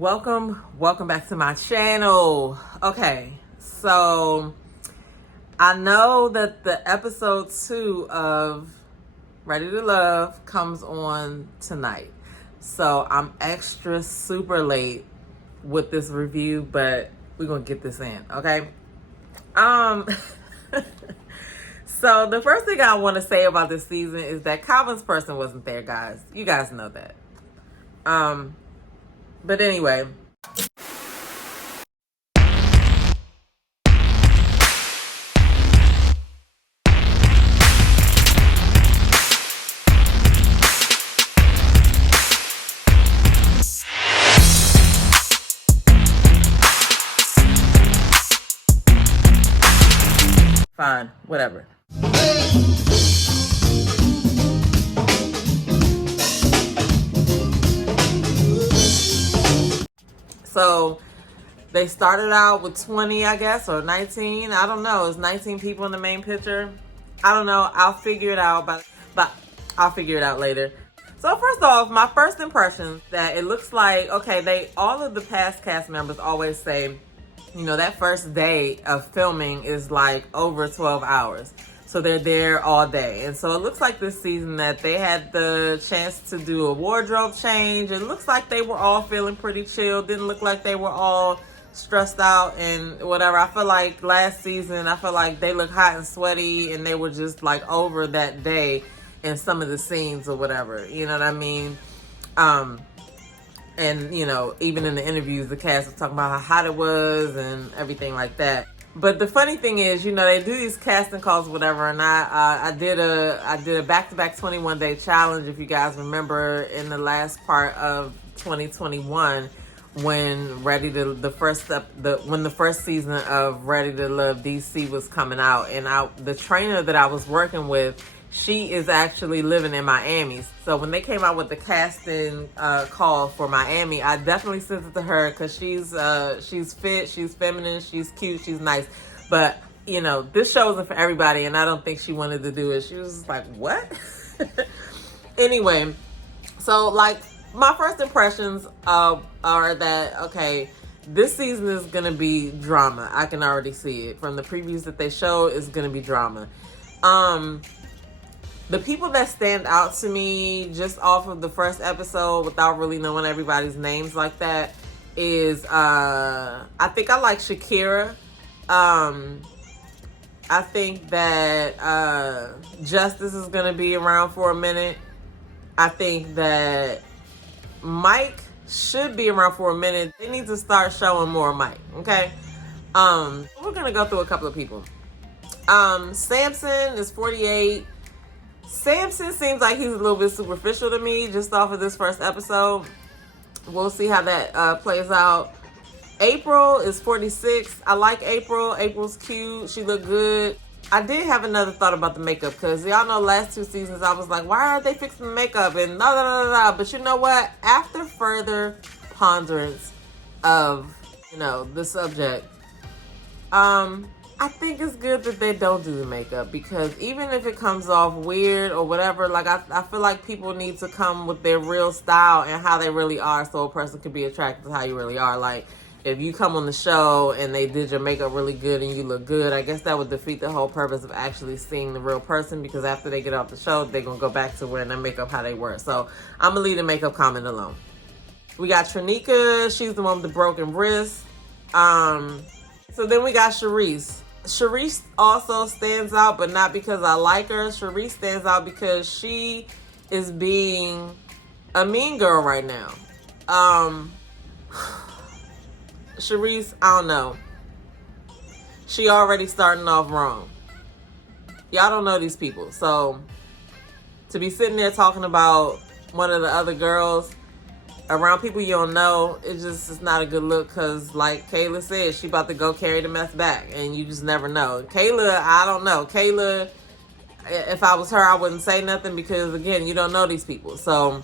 Welcome back to my channel. Okay, so I know that the episode 2 of Ready to Love comes on tonight. So I'm extra super late with this review, but we're gonna get this in, okay? So the first thing I want to say about this season is that Calvin's person wasn't there, guys. You guys know that. But anyway. Fine, whatever. So they started out with 20, I guess, or 19. I don't know. It's 19 people in the main picture. I don't know. I'll figure it out, but I'll figure it out later. So first off, my first impression that it looks like, okay, all of the past cast members always say, you know, that first day of filming is like over 12 hours. So they're there all day. And so it looks like this season that they had the chance to do a wardrobe change. It looks like they were all feeling pretty chill. Didn't look like they were all stressed out and whatever. I feel like last season, they looked hot and sweaty and they were just like over that day in some of the scenes or whatever. You know what I mean? And, you know, even in the interviews, the cast was talking about how hot it was and everything like that. But the funny thing is, you know, they do these casting calls, whatever, and I did a back-to-back 21-day challenge, if you guys remember, in the last part of 2021 when when the first season of Ready to Love DC was coming out, and the trainer that I was working with, she is actually living in Miami. So when they came out with the casting call for Miami, I definitely sent it to her because she's fit, she's feminine, she's cute, she's nice. But, you know, this show isn't for everybody, and I don't think she wanted to do it. She was just like, what? Anyway, so, like, my first impressions are that, okay, this season is going to be drama. I can already see it. From the previews that they show, it's going to be drama. The people that stand out to me just off of the first episode without really knowing everybody's names like that is, I think I like Shakira. I think that Justice is going to be around for a minute. I think that Mike should be around for a minute. They need to start showing more Mike, okay? We're going to go through a couple of people. Sampson is 48. Sampson seems like he's a little bit superficial to me just off of this first episode. We'll see how that plays out. April is 46. I like April. April's cute. She looked good. I did have another thought about the makeup because y'all know last 2 seasons I was like, why aren't they fixing the makeup? And But you know what? After further ponderance of, you know, the subject, I think it's good that they don't do the makeup because even if it comes off weird or whatever, like I feel like people need to come with their real style and how they really are so a person can be attracted to how you really are. Like if you come on the show and they did your makeup really good and you look good, I guess that would defeat the whole purpose of actually seeing the real person because after they get off the show, they're going to go back to wearing their makeup how they were. So I'm going to leave the makeup comment alone. We got Dominika. She's the one with the broken wrist. So then we got Charisse. Charisse also stands out, but not because I like her. Charisse stands out because she is being a mean girl right now. Charisse, I don't know. She already starting off wrong. Y'all don't know these people. So to be sitting there talking about one of the other girls around people you don't know, it's not a good look because like Kayla said, she about to go carry the mess back and you just never know. Kayla, I don't know. Kayla, if I was her, I wouldn't say nothing because again, you don't know these people. So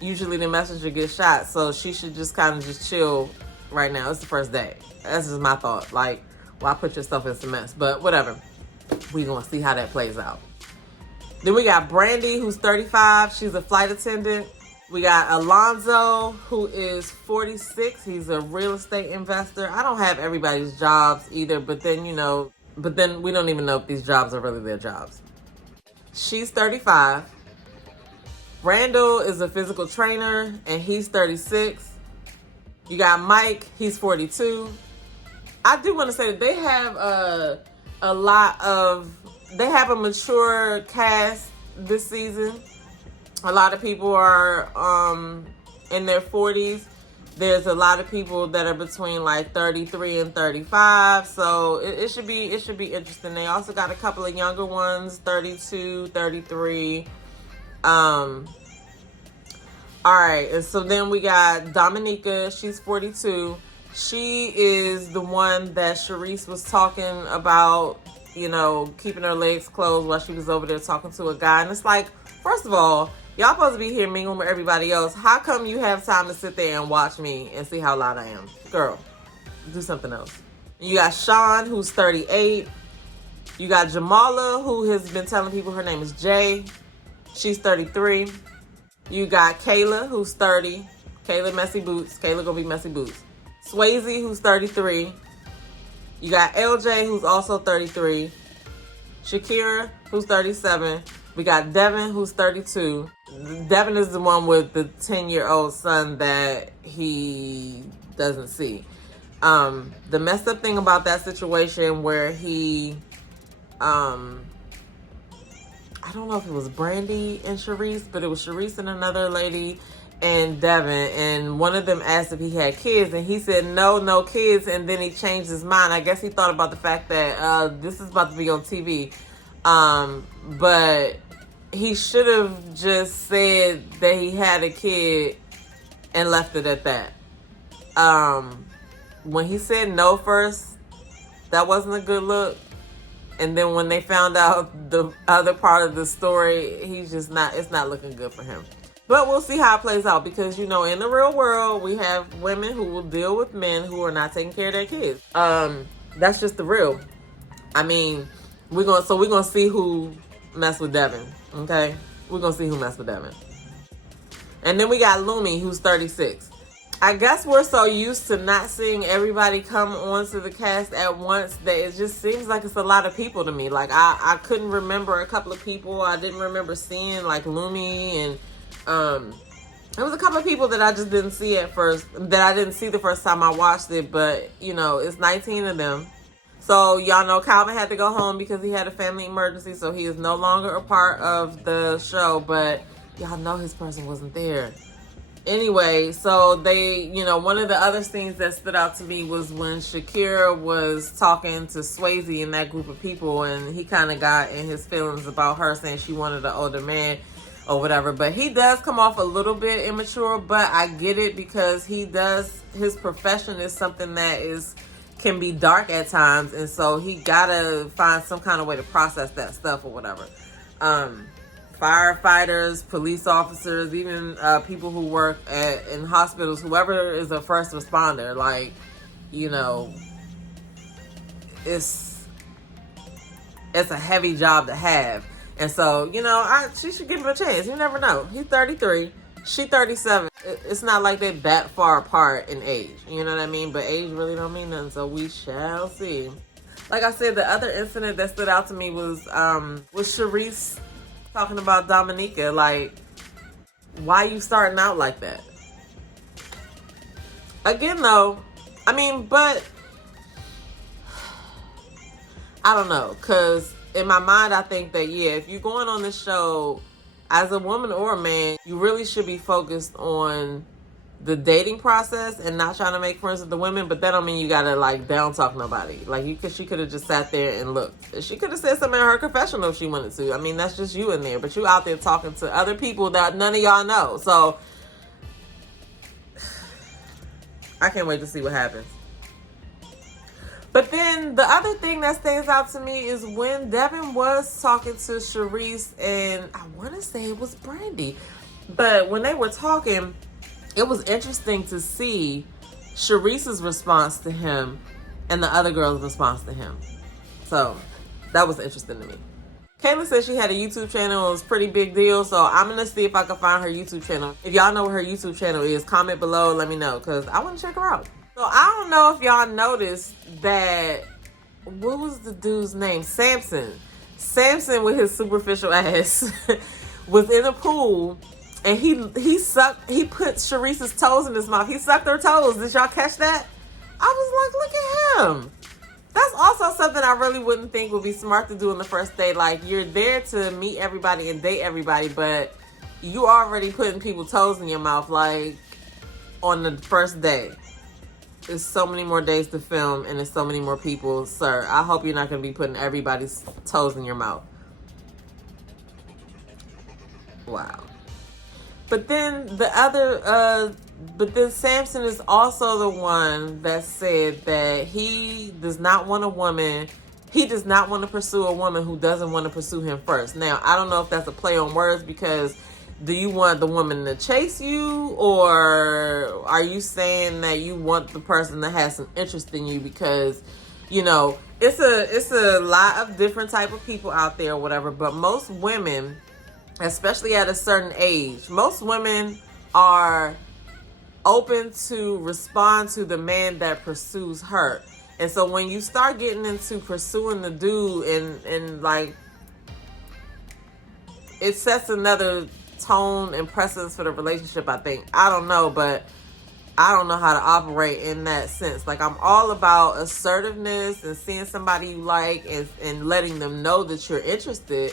usually the messenger gets shot. So she should just kind of just chill right now. It's the first day. That's just my thought. Like, why put yourself in some mess? But whatever. We're going to see how that plays out. Then we got Brandi, who's 35. She's a flight attendant. We got Alonzo, who is 46. He's a real estate investor. I don't have everybody's jobs either, but then, we don't even know if these jobs are really their jobs. She's 35. Randall is a physical trainer, and he's 36. You got Mike, he's 42. I do want to say that they have they have a mature cast this season. A lot of people are in their 40s. There's a lot of people that are between like 33 and 35. So it should be interesting. They also got a couple of younger ones, 32, 33. All right, and so then we got Dominika. She's 42. She is the one that Sharice was talking about, keeping her legs closed while she was over there talking to a guy. And it's like, first of all, y'all supposed to be here mingling with everybody else. How come you have time to sit there and watch me and see how loud I am? Girl, do something else. You got Sean, who's 38. You got Jamala, who has been telling people her name is Jay. She's 33. You got Kayla, who's 30. Kayla Messy Boots. Kayla gonna be Messy Boots. Swayze, who's 33. You got LJ, who's also 33. Shakira, who's 37. We got Devin, who's 32. Devin is the one with the 10-year-old son that he doesn't see. The messed up thing about that situation where he, I don't know if it was Brandi and Sharice, but it was Sharice and another lady and Devin, and one of them asked if he had kids, and he said no kids, and then he changed his mind. I guess he thought about the fact that this is about to be on TV, but he should have just said that he had a kid and left it at that. When he said no first, that wasn't a good look. And then when they found out the other part of the story, it's not looking good for him. But we'll see how it plays out because, in the real world, we have women who will deal with men who are not taking care of their kids. That's just the real. I mean, we're gonna see who messed with Devin, okay? We're gonna see who messed with Devin. And then we got Lumi, who's 36. I guess we're so used to not seeing everybody come onto the cast at once that it just seems like it's a lot of people to me. Like, I couldn't remember a couple of people. I didn't remember seeing, like, Lumi, and there was a couple of people that I just didn't see at first, that I didn't see the first time I watched it, but, it's 19 of them. So, y'all know Calvin had to go home because he had a family emergency, so he is no longer a part of the show, but y'all know his person wasn't there. Anyway, so they, one of the other scenes that stood out to me was when Shakira was talking to Swayze and that group of people, and he kind of got in his feelings about her saying she wanted an older man or whatever. But he does come off a little bit immature, but I get it because his profession is something that can be dark at times, and so he gotta find some kind of way to process that stuff or whatever. Firefighters, police officers, even people who work in hospitals, whoever is a first responder, it's a heavy job to have. And so, she should give him a chance. You never know. He's 33. She 37. It's not like they're that far apart in age. You know what I mean? But age really don't mean nothing, so we shall see. Like I said, the other incident that stood out to me was Sharice talking about Dominika. Like, why you starting out like that? Again, though, but I don't know, because in my mind, I think that, if you're going on this show as a woman or a man, you really should be focused on the dating process and not trying to make friends with the women. But that don't mean you gotta down talk nobody. She could have just sat there and looked. She could have said something in her confessional if she wanted to. That's just you in there. But you out there talking to other people that none of y'all know. So I can't wait to see what happens. But then the other thing that stands out to me is when Devin was talking to Sharice, and I want to say it was Brandi, but when they were talking, it was interesting to see Sharice's response to him and the other girl's response to him. So that was interesting to me. Kayla said she had a YouTube channel. It was a pretty big deal. So I'm going to see if I can find her YouTube channel. If y'all know what her YouTube channel is, comment below. Let me know because I want to check her out. So I don't know if y'all noticed that, what was the dude's name? Sampson. Sampson with his superficial ass was in a pool and he put Sharice's toes in his mouth. He sucked her toes. Did y'all catch that? I was like, look at him. That's also something I really wouldn't think would be smart to do on the first date. Like, you're there to meet everybody and date everybody, but you already putting people's toes in your mouth, like, on the first day. There's so many more days to film, and there's so many more people. Sir, I hope you're not going to be putting everybody's toes in your mouth. Wow. But then Sampson is also the one that said that he does not want to pursue a woman who doesn't want to pursue him first. Now, I don't know if that's a play on words, because do you want the woman to chase you, or are you saying that you want the person that has some interest in you? Because, you know, it's a lot of different type of people out there or whatever, but most women, especially at a certain age, most women are open to respond to the man that pursues her. And so when you start getting into pursuing the dude and like, it sets another tone and precedence for the relationship, I think. I don't know, but I don't know how to operate in that sense. Like, I'm all about assertiveness and seeing somebody you like and letting them know that you're interested.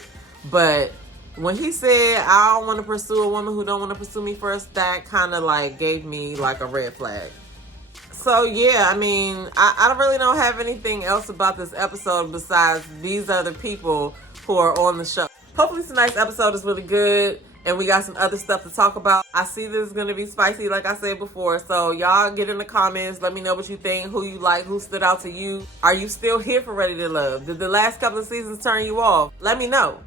But when he said, I don't want to pursue a woman who don't want to pursue me first, that kind of like gave me like a red flag. So yeah, I mean, I really don't have anything else about this episode besides these other people who are on the show. Hopefully tonight's episode is really good and we got some other stuff to talk about. I see this is going to be spicy, like I said before. So y'all get in the comments. Let me know what you think, who you like, who stood out to you. Are you still here for Ready to Love? Did the last couple of seasons turn you off? Let me know.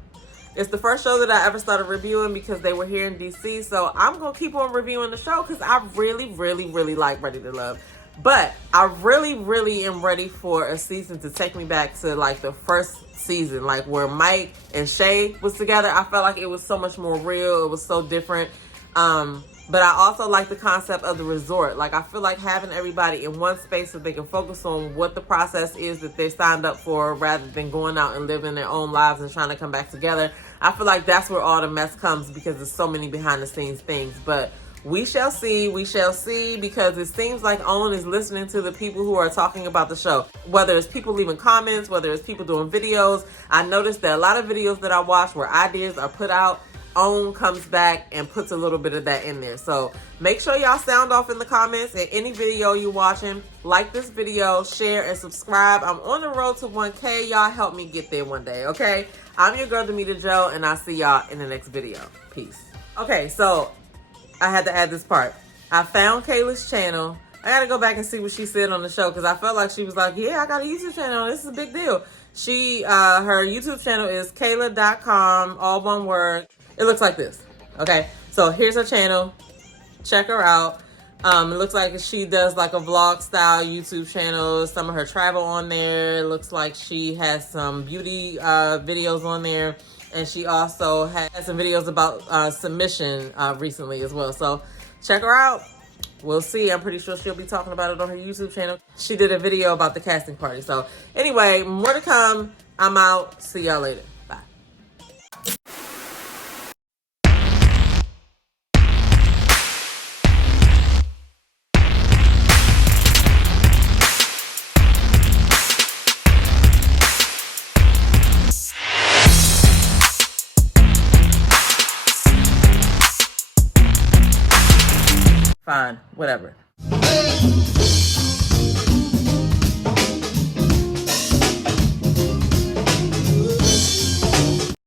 It's the first show that I ever started reviewing because they were here in DC. So I'm going to keep on reviewing the show because I really, really, really like Ready to Love. But I really, really am ready for a season to take me back to like the first season, like where Mike and Shay was together. I felt like it was so much more real. It was so different. But I also like the concept of the resort. Like, I feel like having everybody in one space so they can focus on what the process is that they signed up for rather than going out and living their own lives and trying to come back together. I feel like that's where all the mess comes because there's so many behind the scenes things. But we shall see, because it seems like Owen is listening to the people who are talking about the show. Whether it's people leaving comments, whether it's people doing videos. I noticed that a lot of videos that I watch where ideas are put out, Owen comes back and puts a little bit of that in there. So make sure y'all sound off in the comments, and any video you're watching, like this video, share, and subscribe. I'm on the road to 1K. Y'all help me get there one day, okay? I'm your girl, Dominika Joe, and I'll see y'all in the next video. Peace. Okay, so I had to add this part. I found Kayla's channel. I gotta go back and see what she said on the show because I felt like she was like, yeah, I got a YouTube channel. This is a big deal. Her YouTube channel is Kayla.com, all one word. It looks like this. Okay, so here's her channel. Check her out. It looks like she does like a vlog style YouTube channel. Some of her travel on there. It looks like she has some beauty videos on there. And she also had some videos about submission recently as well. So check her out. We'll see. I'm pretty sure she'll be talking about it on her YouTube channel. She did a video about the casting party. So anyway, more to come. I'm out. See y'all later. Bye. Fine, whatever.